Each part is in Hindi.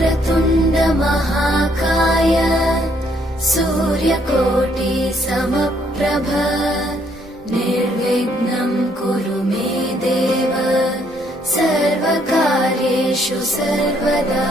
वक्रतुण्ड महाकाय सूर्यकोटि समप्रभ निर्विघ्नं कुरु मे देव सर्वकार्येषु सर्वदा।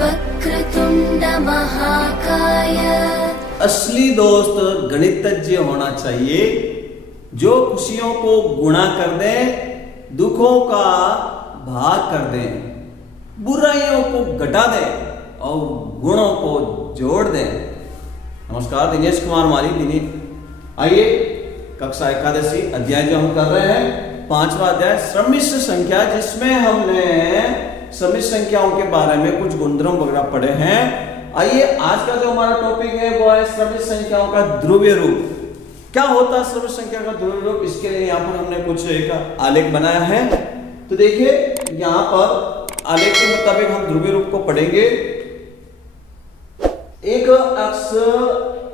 वक्रतुण्ड महाकाय। असली दोस्त गणितज्ञ होना चाहिए, जो खुशियों को गुणा कर दे, दुखों का भाग कर दे, बुराइयों को घटा दे और गुणों को जोड़ दे। नमस्कार, दिनेश कुमार माली दिनी। आइए कक्षा एकादशी अध्याय जो हम कर रहे हैं, 5वां अध्याय सम्मिश्र संख्या, जिसमें हमने सम्मिश्र संख्याओं के बारे में कुछ गुणधर्म वगैरह पढ़े हैं। आइए आज का जो हमारा टॉपिक है वो है सम्मिश्र संख्याओं का ध्रुवीय रूप। क्या होता है सम्मिश्र संख्या का ध्रुवीय रूप? इसके लिए यहाँ पर हमने कुछ एक आलेख बनाया है। तो देखिए यहाँ पर आलेख के मुताबिक हम ध्रुवीय रूप को पढ़ेंगे। एक अक्ष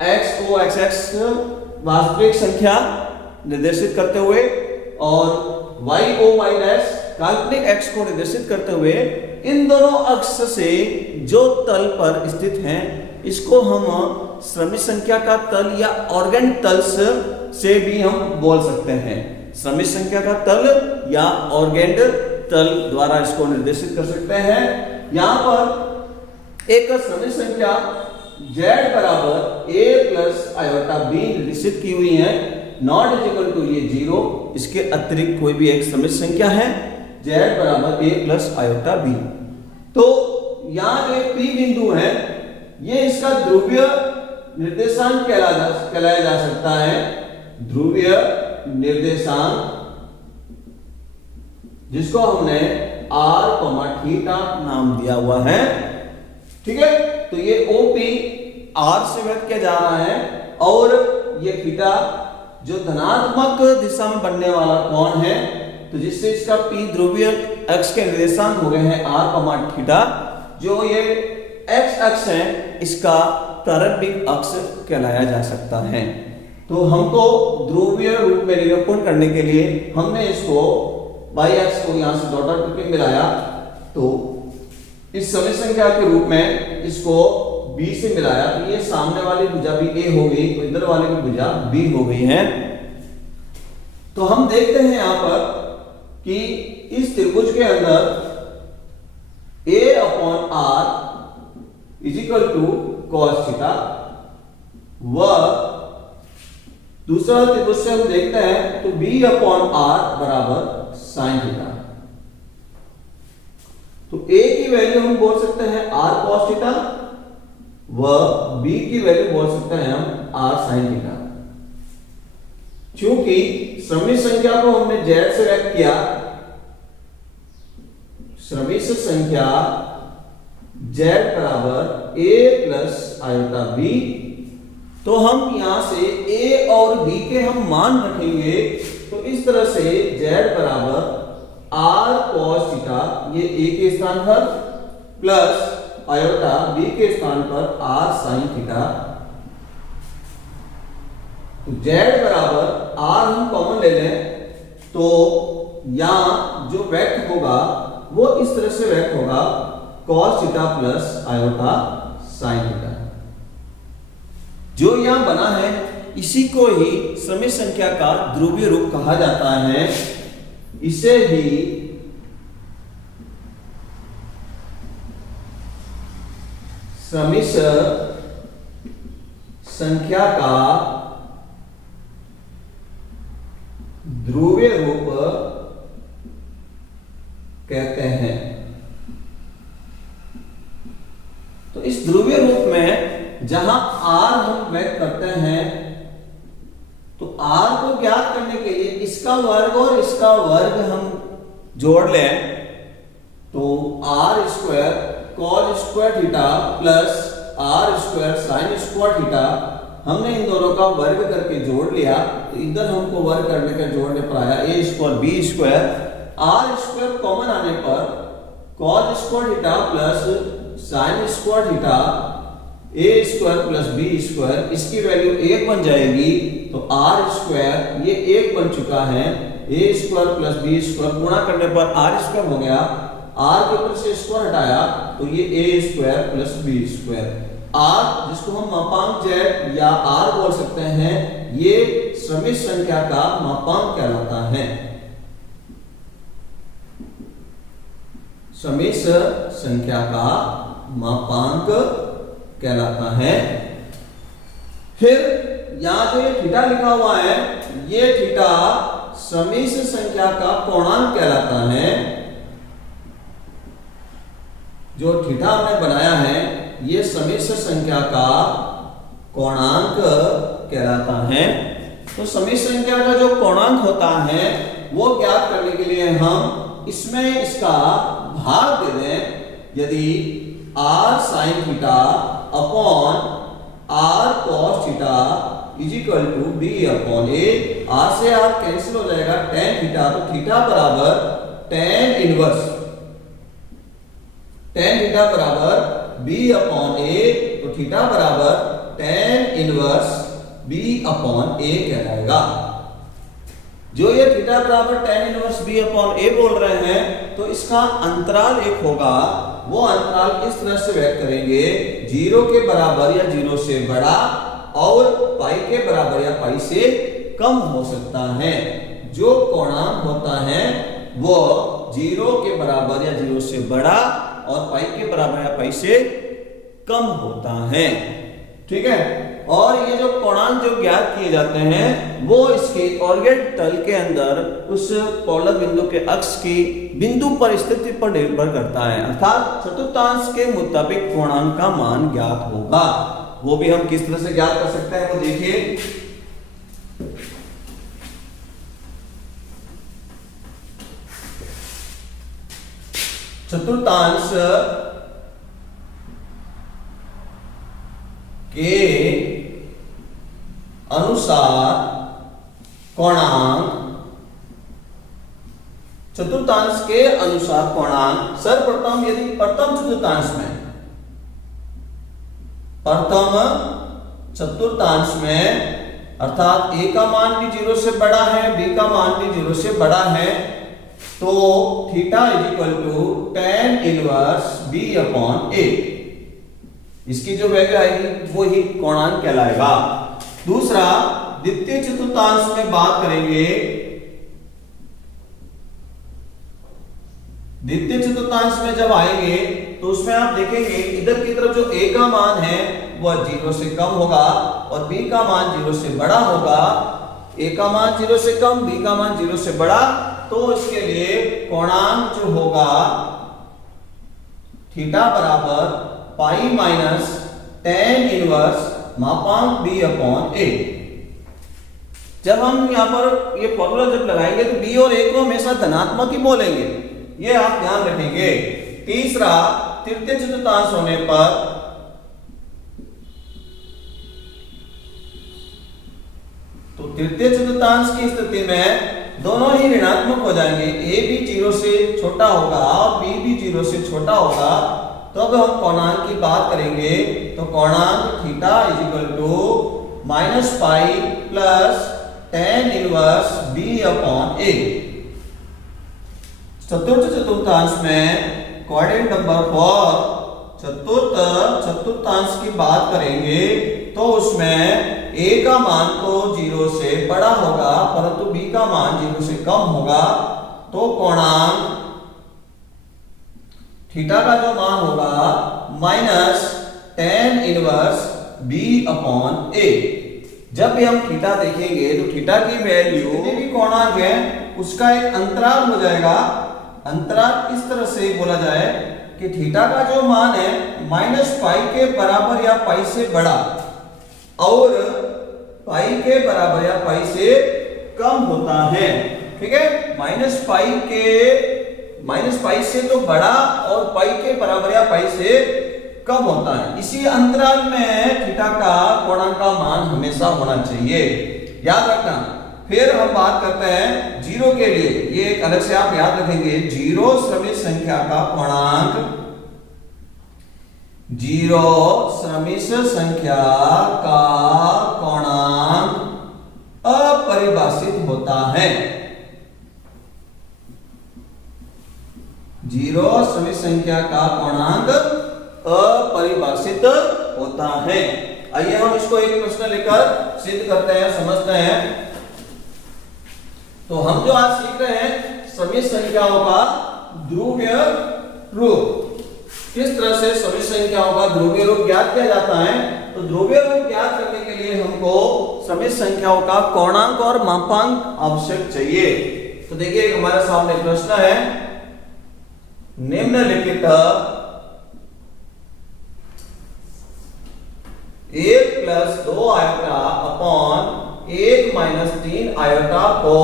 x o x x वास्तविक संख्या निर्देशित करते हुए और y o y डैश काल्पनिक x को निर्देशित करते हुए इन दोनों अक्ष से जो तल पर स्थित हैं, इसको हम सम्मिश्र संख्या का तल या ऑर्गेन्ड तल से भी हम बोल सकते हैं। सम्मिश्र संख्या का तल या ऑर्गेन्ड तल द्वारा इसको निर्देशित कर सकते हैं। यहाँ पर एक सम्मिश्र संख्या z बराबर a प्लस आयोटा b निर्देशित की हुई है, नॉट इज इक्वल टू ये 0। इसके अतिरिक्त कोई भी एक सम्मिश्र संख्या है z बराबर a प्लस आयोटा b। तो यहाँ जो p बिंदु है ये इसका ध्रुवीय निर्देशांक कहलाया जा सकता है। ध्रुवीय निर्देशांक जिसको हमने r, थीटा नाम दिया हुआ है। ठीक है, तो ये OP r से व्यक्त किया जा रहा है और ये थीटा जो धनात्मक दिशा में बनने वाला कोण है, तो जिससे इसका P ध्रुवीय अक्ष के निर्देशांक हो गए हैं r, थीटा। जो ये x अक्ष है इसका प्रारंभिक अक्ष कहलाया जा सकता है। तो हमको ध्रुवीय रूप में निरूपण करने के लिए हमने इसको y अक्ष को यहां से डॉट करके मिलाया, तो इस सम्मिश्र संख्या के रूप में इसको b से मिलाया, तो ये सामने वाली भुजा भी a हो गई, तो इधर वाली भी भुजा b हो गई है। तो हम देखते हैं यहां पर कि इस त्रिभुज के अंदर a upon r is equal to cos theta, व दूसरा त्रिभुज से हम देखते हैं तो b अपॉन r बराबर साइन थीटा। तो a की वैल्यू हम बोल सकते हैं r cos थीटा व b की वैल्यू बोल सकते हैं हम r sin थीटा। क्योंकि सम्मिश्र संख्या को हमने z से व्यक्त किया, सम्मिश्र संख्या z बराबर a प्लस आयोटा b, तो हम यहां से a और b के हम मान रखेंगे। तो इस तरह से z बराबर r cos थीटा ये a के स्थान पर प्लस आयोटा b के स्थान पर r sin थीटा। तो z बराबर r हम कॉमन ले लें, तो यहां जो व्यक्त होगा वो इस तरह से व्यक्त होगा cos theta plus iota sin theta. जो यहां बना है इसी को ही सम्मिश्र संख्या का ध्रुवीय रूप कहा जाता है। इसे ही सम्मिश्र संख्या का ध्रुवीय रूप कहते हैं। तो इस ध्रुवीय रूप में जहां r हम व्यक्त करते हैं, तो r को ज्ञात करने के लिए इसका वर्ग और इसका वर्ग हम जोड़ लें, तो r square cos square theta plus r square sine square theta, हमने इन दोनों का वर्ग करके जोड़ लिया। तो इधर हमको वर्ग करने का जोड़ने पर आया a square b square, r square common आने पर cos square theta plus sine square theta a square plus b square, इसकी वैल्यू 1 बन जाएगी। तो r स्क्वायर ये 1 बन चुका है, ए स्क्वायर प्लस बी स्क्वायर गुणा करने पर आर स्क्वायर हो गया, आर के ऊपर से स्क्वायर हटाया तो ये A square plus B square. R जिसको हम मापांक जेड या आर बोल सकते हैं, ये समिश्र संख्या का मापांक कहलाता है। समिश्र संख्या का मापांक कहलाता है। फिर यहां जो ये थीटा लिखा हुआ है, ये थीटा समिश्र संख्या का कोणांक कहलाता है। जो थीटा हमने बनाया है ये समिश्र संख्या का कोणांक कहलाता है। तो समिश्र संख्या का जो कोणांक होता है वो ज्ञात करने के लिए हम इसमें इसका भाग दे दें। यदि r sin theta upon r cos theta is equal to b upon a, r से r कैंसिल हो जाएगा, tan थीटा, तो थीटा बराबर tan इनवर्स, tan थीटा बराबर b अपॉन a, तो थीटा बराबर tan inverse b upon a कहलाएगा। जो ये थीटा बराबर tan inverse b upon a बोल रहे हैं, तो इसका अंतराल एक होगा, वो अंतराल इस तरह से व्यक्त करेंगे, 0 के बराबर या 0 से बड़ा और पाई के बराबर या पाई से कम हो सकता है। जो कोणांक होता है वो 0 के बराबर या 0 से बड़ा और पाई के बराबर या पाई से कम होता है। ठीक है। और ये जो कोणांक जो ज्ञात किए जाते हैं वो इसके ऑर्बिट तल के अंदर उस पोलर बिंदु के अक्ष की बिंदु पर स्थिति पर निर्भर करता है, अर्थात चतुर्थांश के मुताबिक कोणांक का मान ज्ञात होगा। वो भी हम किस तरह से ज्ञात कर सकते हैं वो देखिए। चतुर्थांश के अनुसार कोणांक, चतुर्थांश के अनुसार कोणांक, सर्वप्रथम यदि प्रथम चतुर्थांश में, प्रथम चतुर्थांश में अर्थात a का मान भी 0 से बड़ा है, b का मान भी 0 से बड़ा है, तो theta is equal to tan inverse b upon a, इसकी जो वैल्यू आएगी वो ही कोणांक कहलाएगा। दूसरा, द्वितीय चतुर्थांश में बात करेंगे, द्वितीय चतुर्थांश में जब आएंगे तो उसमें आप देखेंगे इधर की तरफ जो a का मान है वह 0 से कम होगा और b का मान 0 से बड़ा होगा। a का मान 0 से कम, b का मान 0 से बड़ा, तो इसके लिए कोणांक जो होगा थीटा बराबर पाई माइनस tan इनवर्स मापांक b अपॉन a। जब हम यहां पर ये फॉर्मूला जब लगाएंगे तो b और a को हमेशा धनात्मक ही बोलेंगे, ये आप ध्यान रखेंगे। तीसरा, तृतीय चतुर्थांश होने पर तो तृतीय चतुर्थांश की स्थिति में दोनों ही ऋणात्मक हो जाएंगे, a भी 0 से छोटा होगा और b भी 0 से छोटा होगा। तो अब हम कोणांक की बात करेंगे, तो कोणांक theta is equal to minus pi plus tan inverse b upon a। चतुर्थ चतुर्थांश में क्वाड्रेंट नंबर 4 चतुर्थांश की बात करेंगे तो उसमें a का मान तो 0 से बड़ा होगा परंतु b का मान 0 से कम होगा। तो कोणांक थीटा का जो मान होगा minus tan inverse b upon a। जब भी हम थीटा देखेंगे तो थीटा की वैल्यू जितने भी कोणांक है उसका एक अंतराल हो जाएगा। अंतराल इस तरह से बोला जाए कि थीटा का जो मान है माइनस पाई के बराबर या पाई से बड़ा और पाई के बराबर या पाई से कम होता है। ठीक है, माइनस पाई से तो बड़ा और पाई के बराबर या पाई से कम होता है। इसी अंतराल में थीटा का कोणांक का मान हमेशा होना चाहिए, याद रखना। फिर हम बात करते हैं 0 के लिए, ये एक अलग से आप याद रखेंगे। 0 समिश्र संख्या का कोणांक, 0 समिश्र संख्या का कोणांक अपरिभाषित होता है। जीरो समित संख्या का पूर्णांक अपरिभाषित होता है। आइए हम इसको एक प्रश्न लेकर सिद्ध करते हैं, समझते हैं। तो हम जो आज सीख रहे हैं समित संख्याओं का ध्रुवीय रूप, किस तरह से समित संख्याओं का ध्रुवीय रूप ज्ञात किया जाता है। तो ध्रुवीय रूप ज्ञात करने के लिए हमको समित संख्याओं का कोणांक और मापांक आवश्यक चाहिए। तो देखिए हमारे सामने प्रश्न है, निम्नलिखित 1 + 2 आयोटा अपॉन 1 - 3 आयोटा को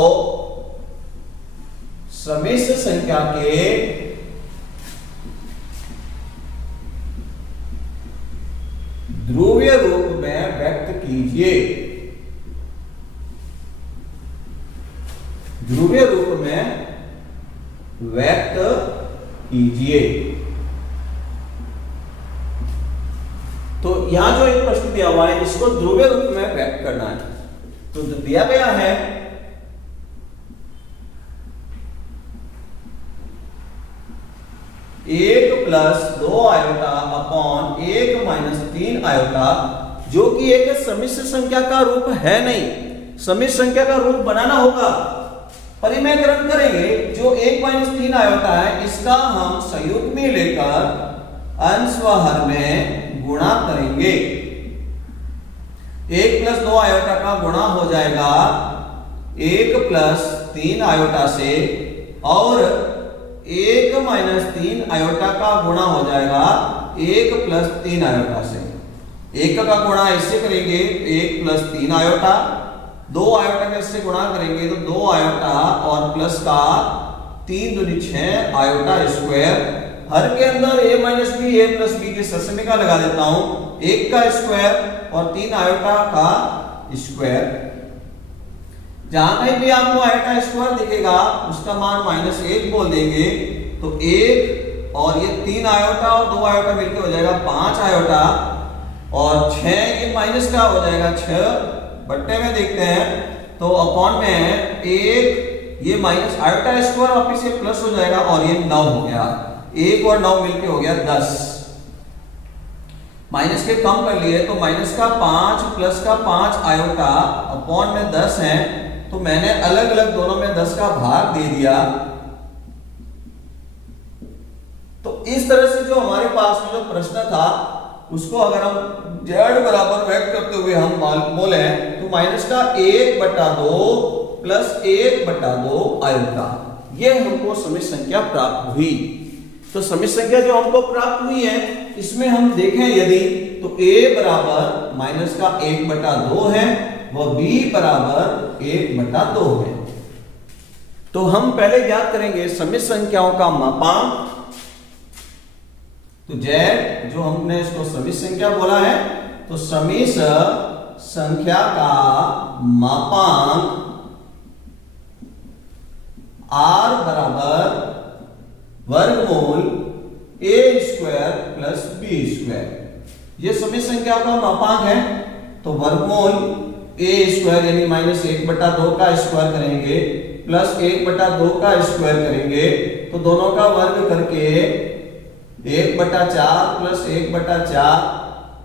समिश्र संख्या के ध्रुवीय रूप में व्यक्त कीजिए। ध्रुवीय रूप में व्यक्त कीजिए। तो यहां जो एक प्रश्न दिया हुआ है इसको ध्रुवीय रूप में व्यक्त करना है। तो दिया गया है 1 + 2 आयोटा अपॉन 1 - 3 आयोटा, जो कि एक समिश्र संख्या का रूप है नहीं। समिश्र संख्या का रूप बनाना होगा, परिमेयकरण करेंगे। जो 1 - 3 आयोटा है इसका हम संयुग्म में लेकर अंश व हर में गुणा करेंगे। 1 + 2 आयोटा का गुणा हो जाएगा 1 + 3 आयोटा से, और 1 - 3 आयोटा का गुणा हो जाएगा 1 + 3 आयोटा से। 1 का गुणा इससे करेंगे 1 + 3 आयोटा, 2 आयोटा का इससे गुणा करेंगे तो 2 आयोटा और प्लस का 3 दूनी 6 आयोटा स्क्वायर। हर के अंदर a - b a + b की ससमिका लगा देता हूं, 1 का स्क्वायर और 3 आयोटा का स्क्वायर। जहां कहीं भी आपको आयोटा स्क्वायर दिखेगा उसका मान -1 बोल देंगे। तो 1 और ये 3 आयोटा और 2 आयोटा मिलकर हो जाएगा 5 आयोटा, और 6 ये माइनस का हो जाएगा 6 बट्टे में देखते हैं तो अपॉन में है 1, ये माइनस आयोटा स्क्वायर वापिस ये प्लस हो जाएगा और ये 9 हो गया। 1 और 9 मिलके हो गया 10। माइनस के कम कर लिए तो माइनस का 5 प्लस का 5 आयोटा अपॉन में 10 है। तो मैंने अलग अलग दोनों में 10 का भाग दे दिया। तो इस तरह से जो हमारे पास में जो प्रश्न था उसको अगर हम z बराबर व्यक्त करते हुए हम बोले तो माइनस का 1/2 प्लस 1/2 आयोटा, ये हमको समिश्र संख्या प्राप्त हुई। तो समिश्र संख्या जो हमको प्राप्त हुई है इसमें हम देखें यदि तो a बराबर माइनस का 1/2 है व b बराबर 1/2 है। तो हम पहले ज्ञात करेंगे समिश्र संख्याओं का मापांक। तो z जो हमने इसको समिश्र संख्या बोला है, तो समिश्र संख्या का मापांक r बराबर वर्गमूल a² प्लस b²। ये समिश्र संख्या का मापांक है। तो वर्गमूल a² यानी -1/2 का स्क्वायर करेंगे प्लस 1/2 का स्क्वायर करेंगे तो दोनों का वर्ग करके 1/4 प्लस 1/4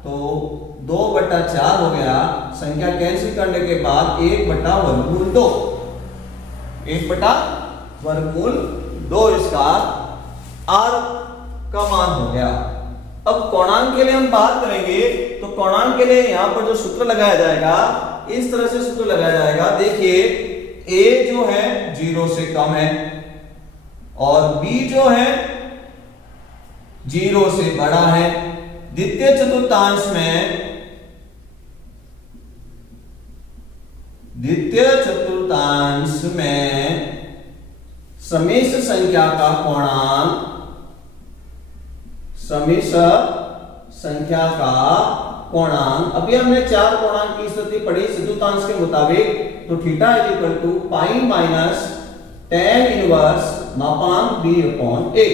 तो 2/4 हो गया। संख्या कैंसिल करने के बाद 1/2 1/2 इसका r का मान हो गया। अब कोणांक के लिए हम बात करेंगे तो कोणांक के लिए यहां पर जो सूत्र लगाया जाएगा इस तरह से सूत्र लगाया जाएगा। देखिए a जो है 0 से कम है और b जो है 0 से बड़ा है। द्वितीय चतुर्थांश में समिश्र संख्या का कोणांक अभी हमने 4 कोणांक की स्थिति पढ़ी चतुर्थांश के मुताबिक। तो theta = pi minus tan inverse मापांक b/a,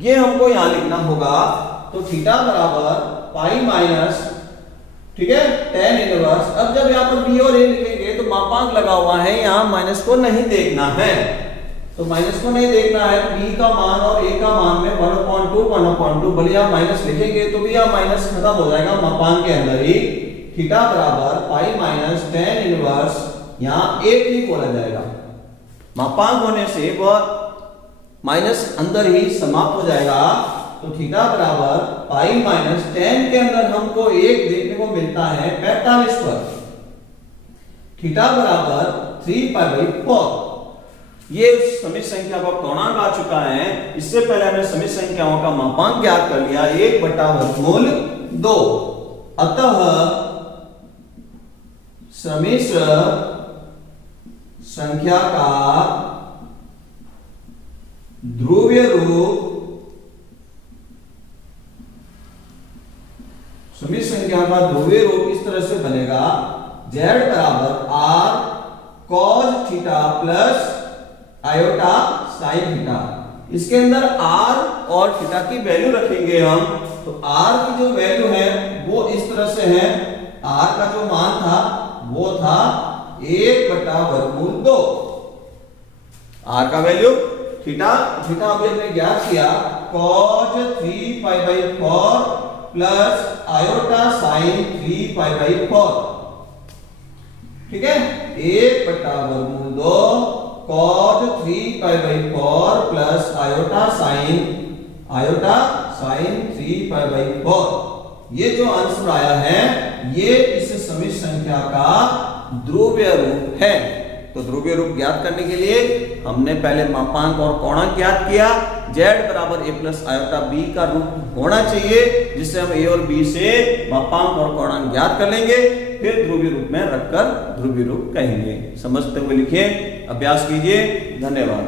ये हमको यहां लिखना होगा। तो थीटा बराबर पाई माइनस, ठीक है, tan इनवर्स। अब जब यहां पर b और a लिखेंगे तो मापांक लगा हुआ है, यहां माइनस को नहीं देखना है। तो माइनस को नहीं देखना है, b का मान और a का मान में 1/2 भले आप माइनस लिखेंगे तो भी आप माइनस खत्म हो जाएगा मापांक के अंदर ही। थीटा बराबर पाई माइनस tan इनवर्स, यहाँ एक ही बोला जाएगा, मापांक होने से वह माइनस अंदर ही समाप्त हो जाएगा। तो थीटा बराबर पाई माइनस tan के अंदर हमको एक देखने को मिलता है 45 पर। थीटा बराबर 3π/4। ये समित संख्या का पूर्णांक आ चुका है। इससे पहले हमने समित संख्याओं का मापांक ज्ञात कर लिया 1/√2। अतः समिश्र संख्या का ध्रुवीय रूप, समिश्र संख्या का ध्रुवीय रूप इस तरह से बनेगा, z बराबर r cos theta plus iota sine theta. इसके अंदर r और थीटा की वैल्यू रखेंगे हम, तो r की जो वैल्यू है वो इस तरह से है, r का जो मान था वो था 1/√2। r का वैल्यू थीटा अभी हमने ज्ञात किया cos 3π/4 प्लस आयोटा साइन 3π/4। ठीक है, 1/√2 cos 3π/4 प्लस आयोटा साइन 3π/4। ये जो आंसर आया है ये इस समिश्र संख्या का ध्रुवीय रूप है। तो ध्रुवीय रूप ज्ञात करने के लिए हमने पहले मापांक और कोणांक ज्ञात किया। z बराबर a प्लस आयोटा b का रूप होना चाहिए, जिससे हम a और b से मापांक और कोणांक ज्ञात कर लेंगे, फिर ध्रुवीय रूप में रखकर ध्रुवीय रूप कहेंगे। समझते हुए लिखिए, अभ्यास कीजिए। धन्यवाद।